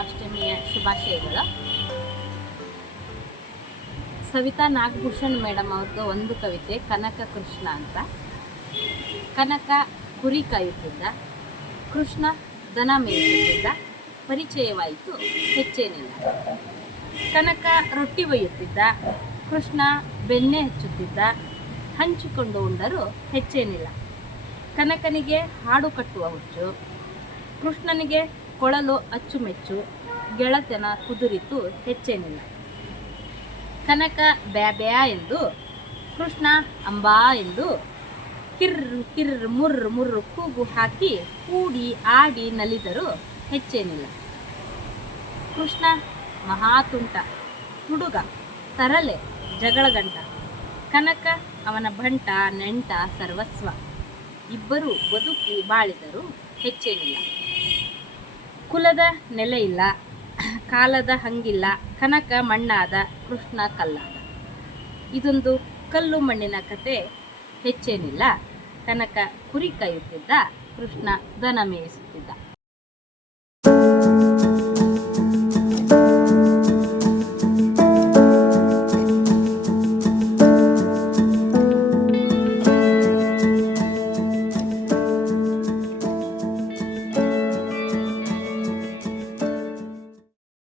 ಜನ್ಮಾಷ್ಟಮಿಯ ಶುಭಾಶಯಗಳು. ಸವಿತಾ ನಾಗಭೂಷಣ್ ಮೇಡಮ್ ಅವ್ರದ್ದು ಒಂದು ಕವಿತೆ, ಕನಕ ಕೃಷ್ಣ ಅಂತ. ಕನಕ ಕುರಿ ಕಾಯುತ್ತಿದ್ದ, ಕೃಷ್ಣ ದನ ಮೇಯಿಸುತ್ತಿದ್ದ, ಪರಿಚಯವಾಯಿತು ಹೆಚ್ಚೇನಿಲ್ಲ. ಕನಕ ರೊಟ್ಟಿ ಒಯ್ಯುತ್ತಿದ್ದ, ಕೃಷ್ಣ ಬೆಣ್ಣೆ ಹಚ್ಚುತ್ತಿದ್ದ, ಹಂಚಿಕೊಂಡು ಉಂಡರೂ ಹೆಚ್ಚೇನಿಲ್ಲ. ಕನಕನಿಗೆ ಹಾಡು ಕಟ್ಟುವ ಹುಚ್ಚು, ಕೃಷ್ಣನಿಗೆ ಕೊಳಲು ಅಚ್ಚುಮೆಚ್ಚು, ಗೆಳತನ ಕುದುರಿತು ಹೆಚ್ಚೇನಿಲ್ಲ. ಕನಕ ಬ್ಯಾ ಬ್ಯಾ ಎಂದು, ಕೃಷ್ಣ ಅಂಬಾ ಎಂದು, ಕಿರ್ ಕಿರ್ ಮುರ್ರ್ ಮುರ್ರ್ ಕೂಗು ಹಾಕಿ ಕೂಡಿ ಆಡಿ ನಲಿದರೂ ಹೆಚ್ಚೇನಿಲ್ಲ. ಕೃಷ್ಣ ಮಹಾತುಂಟ, ಹುಡುಗ, ತರಲೆ, ಜಗಳಗಂಟ. ಕನಕ ಅವನ ಭಂಟ, ನೆಂಟ, ಸರ್ವಸ್ವ. ಇಬ್ಬರು ಬದುಕಿ ಬಾಳಿದರು ಹೆಚ್ಚೇನಿಲ್ಲ. ಕುಲದ ನೆಲೆ ಇಲ್ಲ, ಕಾಲದ ಹಂಗಿಲ್ಲ. ಕನಕ ಮಣ್ಣಾದ, ಕೃಷ್ಣ ಕಲ್ಲಾದ. ಇದೊಂದು ಕಲ್ಲು ಮಣ್ಣಿನ ಕತೆ, ಹೆಚ್ಚೇನಿಲ್ಲ. ಕನಕ ಕುರಿ ಕಾಯುತ್ತಿದ್ದ, ಕೃಷ್ಣ ದನ ಮೇಯಿಸುತ್ತಿದ್ದ.